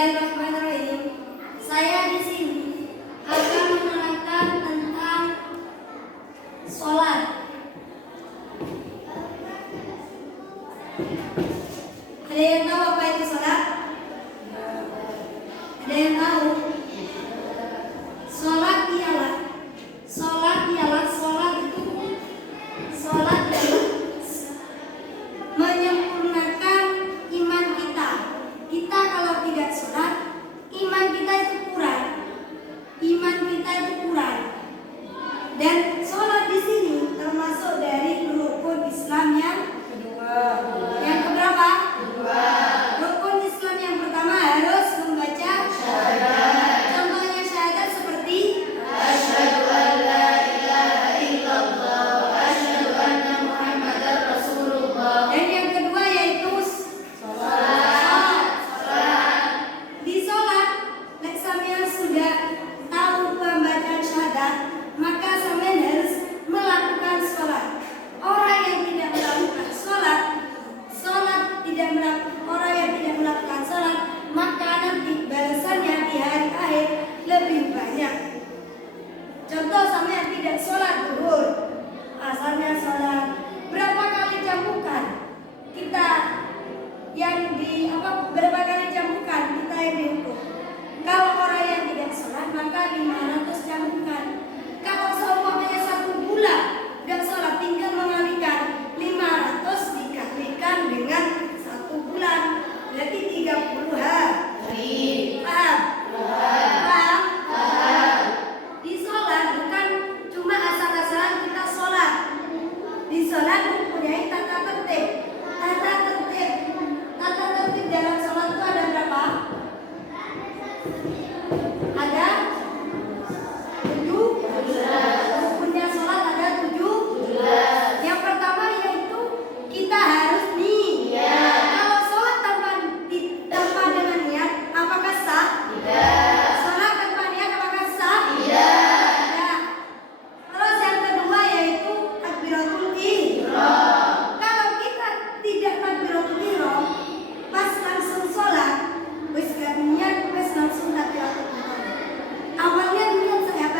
Bismillahirrahmanirrahim. Saya di sini akan menerangkan tentang sholat. Ada yang tahu apa itu sholat? Ada yang tahu? Sholat ialah menyempurnakan iman kita. Kita kalau tidak sholat, iman kita itu kurang. Dan sholat di sini termasuk dari rukun Islam yang kedua. Yang keberapa? Kedua. Rukun Islam yang pertama harus membaca syahadat. Contohnya syahadat seperti asyhadu an la ilaha illallah wa asyhadu anna muhammadar rasulullah. Dan yang kedua yaitu sholat. Di sholat, nek sampeyan sudah tahu pembacaan syahadat, maka sampeyan harus melakukan sholat. Orang yang tidak melakukan sholat, orang yang tidak melakukan sholat, maka nanti balasannya di hari akhir lebih banyak. Contoh, sampeyan tidak sholat zuhur, asalnya sholat berapa kali jambukan kita yang berapa kali jambukan kita yang dihukum. Kalau orang yang tidak sholat maka 500 jambukan. Kalau seumpamanya 1 bulan tidak sholat, tinggal mengalikan 500 dikalikan dengan 1 bulan, berarti 30 hari. Paham? Di sholat bukan cuma asal-asalan kita sholat. Di sholat mempunyai tata tertib. Tata tertib dalam sholat itu ada berapa? Ada 7. Rukunnya sholat ada 7. Yang pertama yaitu kita harus niat. Kalau sholat tanpa dengan niat, apakah sah? Tidak. Sholat tanpa niat apakah sah? Tidak. Terus yang kedua yaitu takbiratul ihram. Kalau kita tidak takbiratul ihram, pas langsung sholat, wis gak niat, wis langsung takbiratul ihram. Awalnya niat saya,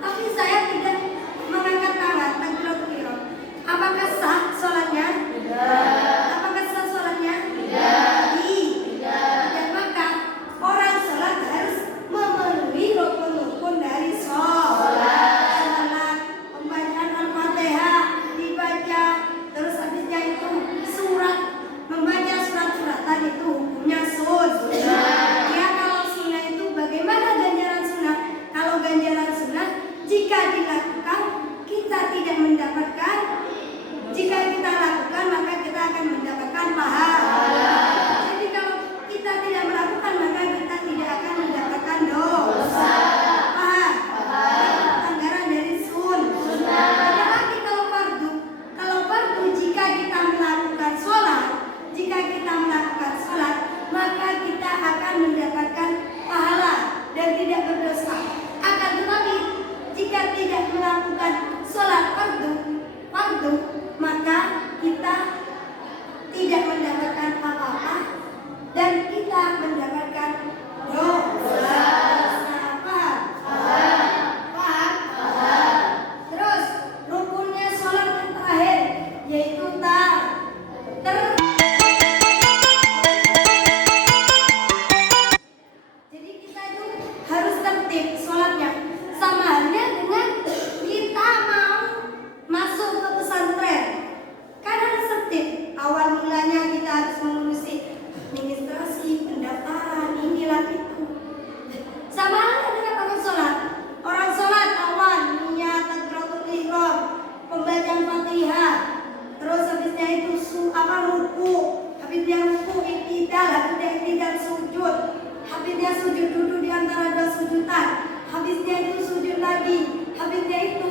tapi saya tidak mengangkat tangan takbiratul ihram. Apakah sah sholatnya? Tidak. Apakah sah sholatnya? Tidak. Dan maka orang sholat harus memenuhi rukun-rukun dari sholat. Pembacaan Al-Fatihah dibaca, terus habisnya itu membaca surat-suratan itu hukumnya sunnah. Ya, kalau sunnah itu bagaimana ganjaran sunnah? Kalau ganjaran sunnah jika dilakukan kita tidak mendapatkan, jika kita lakukan maka kita akan mendapatkan pahala. Jadi kalau kita tidak melakukan maka kita tidak akan mendapatkan dosa. Paham? Anggaran dari sunnah. Ada lagi kalau fardu. Kalau fardu jika kita melakukan sholat, maka kita akan mendapatkan pahala dan tidak berdosa. Akan tetapi jika tidak melakukan sholat fardu, maka kita tidak mendapatkan apa-apa dan kita mendapatkan dosa. Paham? Terus rukunnya sholat yang terakhir yaitu jadi kita itu harus tertib sholatnya. Sama halnya dengan kita mau masuk ke pesantren, kan harus tertib. Awal mulanya kita harus mengurusi administrasi, pendaftaran, inilah itu. Sama halnya dengan orang sholat. Orang sholat awal niat takbiratul ihram, pembacaan Fatihah, terus habisnya itu ruku, habisnya ruku iktidal, habisnya iktidal sujud, habisnya sujud duduk di antara 2 sujudan, habisnya itu sujud lagi, habisnya itu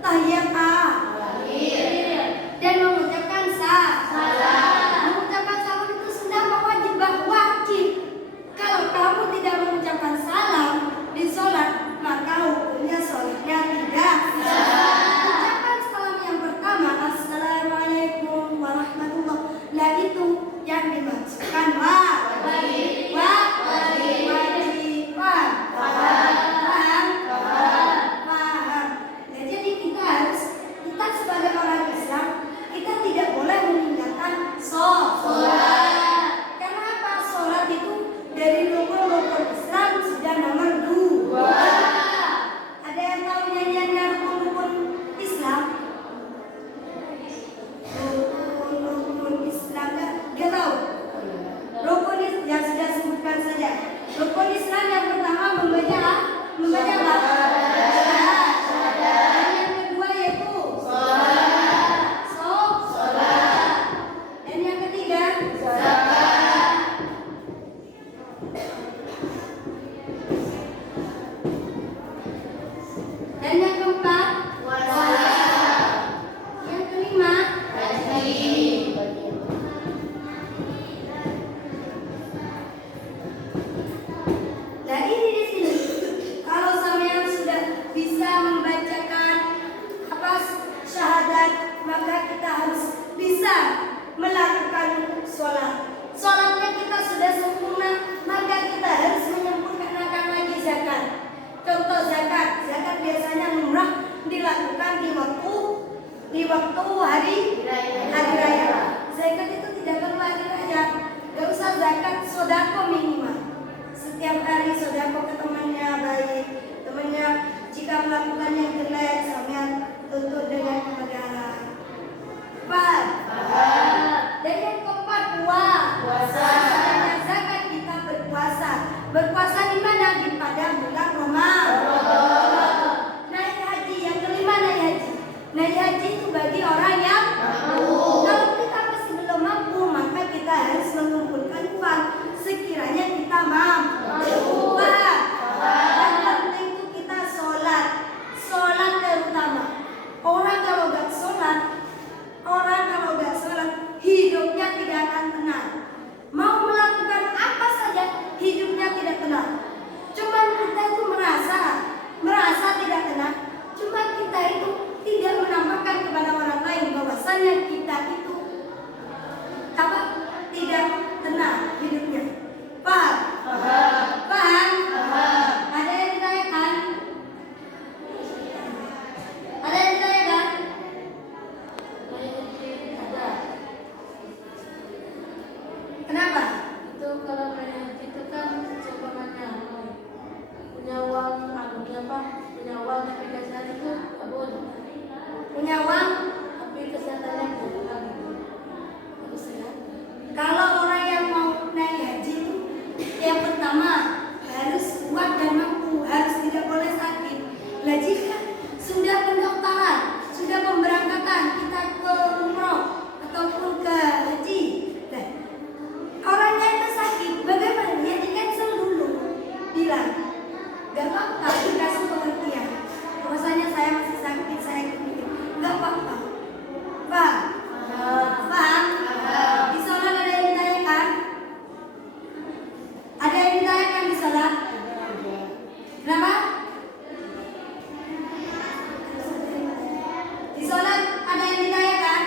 tahiyat dan mengucapkan salam. Mengucapkan salam itu sunnah apa wajib? Wajib. Kalau kamu tidak mengucapkan salam di sholat, maka hukumnya sholatnya tidak sah. Ucapan salam yang pertama, assalamualaikum warahmatullahi wabarakatuh, itu yang dimaksudkan wajib. Rukun Islam yang pertama membaca apa? Dan yang kedua yaitu sholat. Dan yang ketiga dan yang keempat yang kelima Nah ini di sini, kalau sampean sudah bisa membacakan syahadat, maka kita harus bisa melakukan sholat. Sholatnya kita sudah sempurna, maka kita harus menyempurnakan lagi zakat. Contoh zakat biasanya lumrah dilakukan di waktu hari raya. Zakat itu tidak perlu hari raya, gak usah zakat sodako minimal. Setiap hari sodako ke temannya baik, temannya jika melakukan yang jelek sampean tuntut dengan negara. Dan yang keempat puasa. Zakat kita berpuasa. Berpuasa di mana? Di pada bulan Ramadan. Naik haji yang kelima naik haji. Naik haji itu bagi orang yang mampu. Kalau kita masih belum mampu, maka kita harus mengumpulkan uang sekiranya kita mampu. Dan penting itu kita sholat terutama. Orang kalau gak sholat, hidupnya tidak akan tenang. Mau melakukan apa saja, hidupnya tidak tenang. Cuman kita itu merasa tidak tenang. Cuma kita itu tidak menampakkan kepada orang lain bahwasanya kita itu tidak tenang hidupnya. Paham? Ada yang ditanyakan? Kenapa? Itu kalau kayak gitu kan cobaannya punya uang punya uang tapi kesehatan itu nggak boleh. Punya uang Tapi kesehatannya nggak boleh gitu. Harus sehat. kalau orang yang mau naik haji, yang pertama harus kuat dan mampu, harus tidak boleh sakit. Lah jika sudah pendaftaran, sudah pemberangkatan kita ke umroh ataupun ke haji, nah, orangnya itu sakit, bagaimana? Ya di cancel dulu, bilang gak apa-apa, dikasih pengertian. Bahwasanya saya masih sakit, saya gini, gak apa-apa. Paham? Di sholat ada yang ditanyakan? Ada yang ditanyakan di sholat? Kenapa? Di sholat ada yang ditanyakan?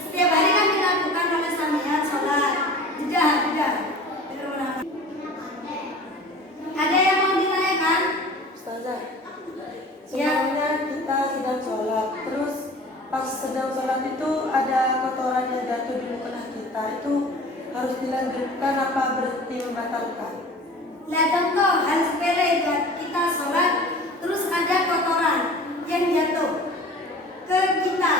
Setiap hari kan dilakukan oleh sampean sholat. Jeda. Ada yang mau ditanyakan? Ustazah, Ya. sebenarnya kita sedang sholat, terus pas sedang sholat itu ada kotoran yang jatuh di mukena kita, itu harus dilanjutkan apa berhenti membatalkan? Nah contoh hal sepele itu, kita sholat terus ada kotoran yang jatuh ke kita.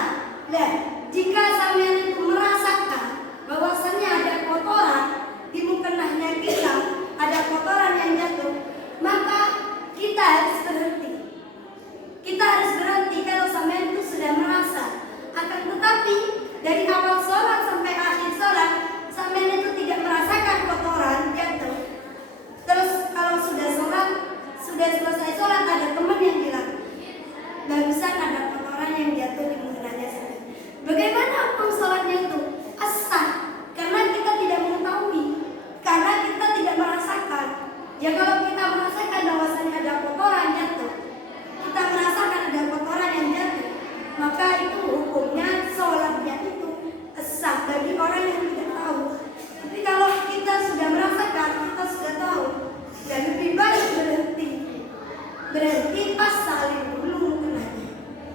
Nah jika sampean itu merasakan bahwasannya ada kotoran di mukenahnya kita, ada kotoran yang jatuh, maka kita harus berhenti. Kita harus berhenti kalau sampean itu sudah merasa. Akan tetapi dari awal sholat sampai akhir sholat, sampean itu tidak merasakan kotoran jatuh. Terus kalau sudah selesai sholat ada teman yang bilang, barusan ada kotoran yang jatuh di mukanya saya. Bagaimana hukum sholatnya itu? As-sah. Karena kita tidak mengetahui, karena kita tidak merasakan. Ya kalau kita merasakan bahwasanya ada kotoran jatuh, kita merasakan ada kotoran yang jatuh, maka itu hukumnya sholatnya itu sah bagi orang yang tidak tahu. Tapi kalau kita sudah merasakan, kita sudah tahu, ya lebih baik berhenti pas salin dulu kenanya,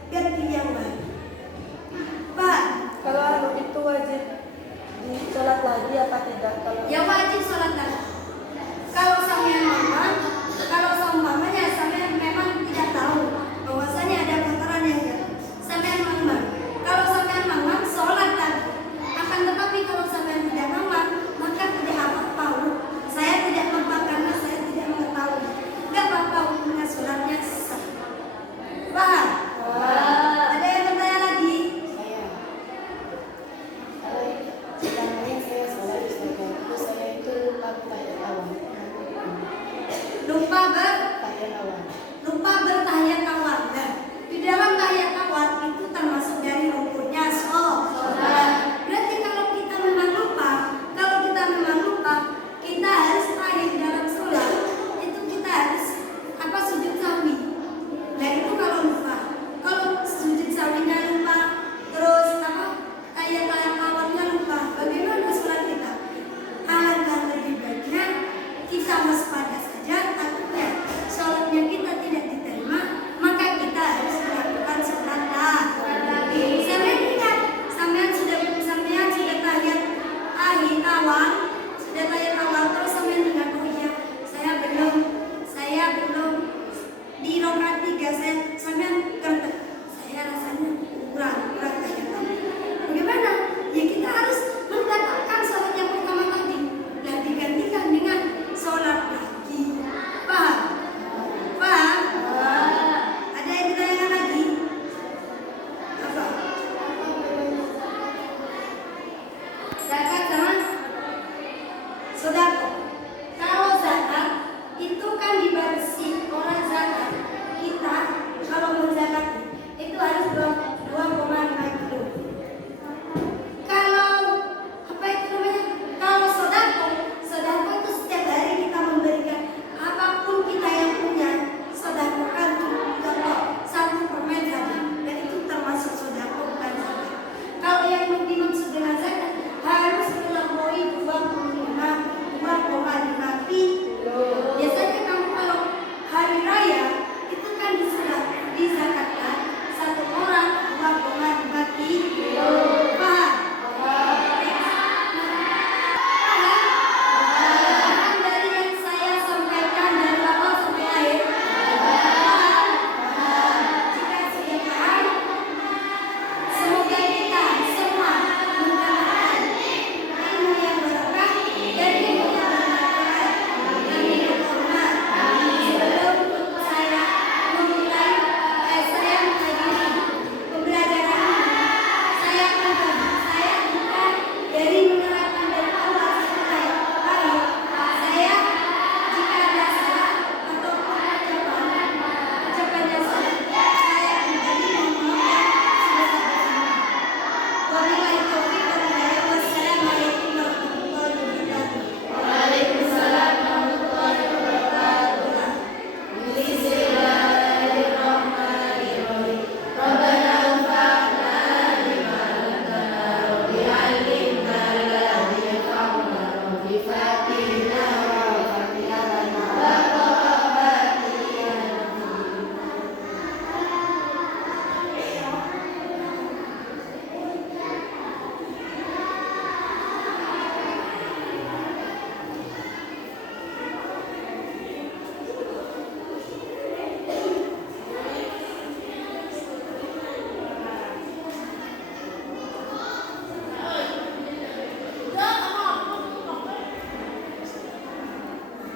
ganti yang baik. Pak, Kalau itu wajib di sholat lagi apa tidak? ya wajib sholat lagi. Kalau seumpamanya sampean memang tidak tahu bahwasanya ada kotoran yang jatuh, sampean mamam. Kalau sampean mamam sholat lagi. Akan tetapi kalau sampean tidak mamam, maka tidak apa-apa. tahiyat awal. lupa bertahiyat awal. Nah, di dalam tahiyat awal itu termasuk dari rukunnya sholat. Berarti kalau kita memang lupa, kita harus tahiyat dalam sholat itu kita harus sujud sahwi. Nah itu kalau lupa, kalau sujud sahwinya lupa, terus tahiyat awalnya lupa, bagaimana sholat kita? Alangkah lebih baiknya kita waspada saja, takutnya sholatnya kita tidak diterima, maka kita harus melakukan sholat lagi. Sampai ingat, sampean sudah tahiyat awal, terus sampean ingat, oh iya, saya belum di rakaat 3 saya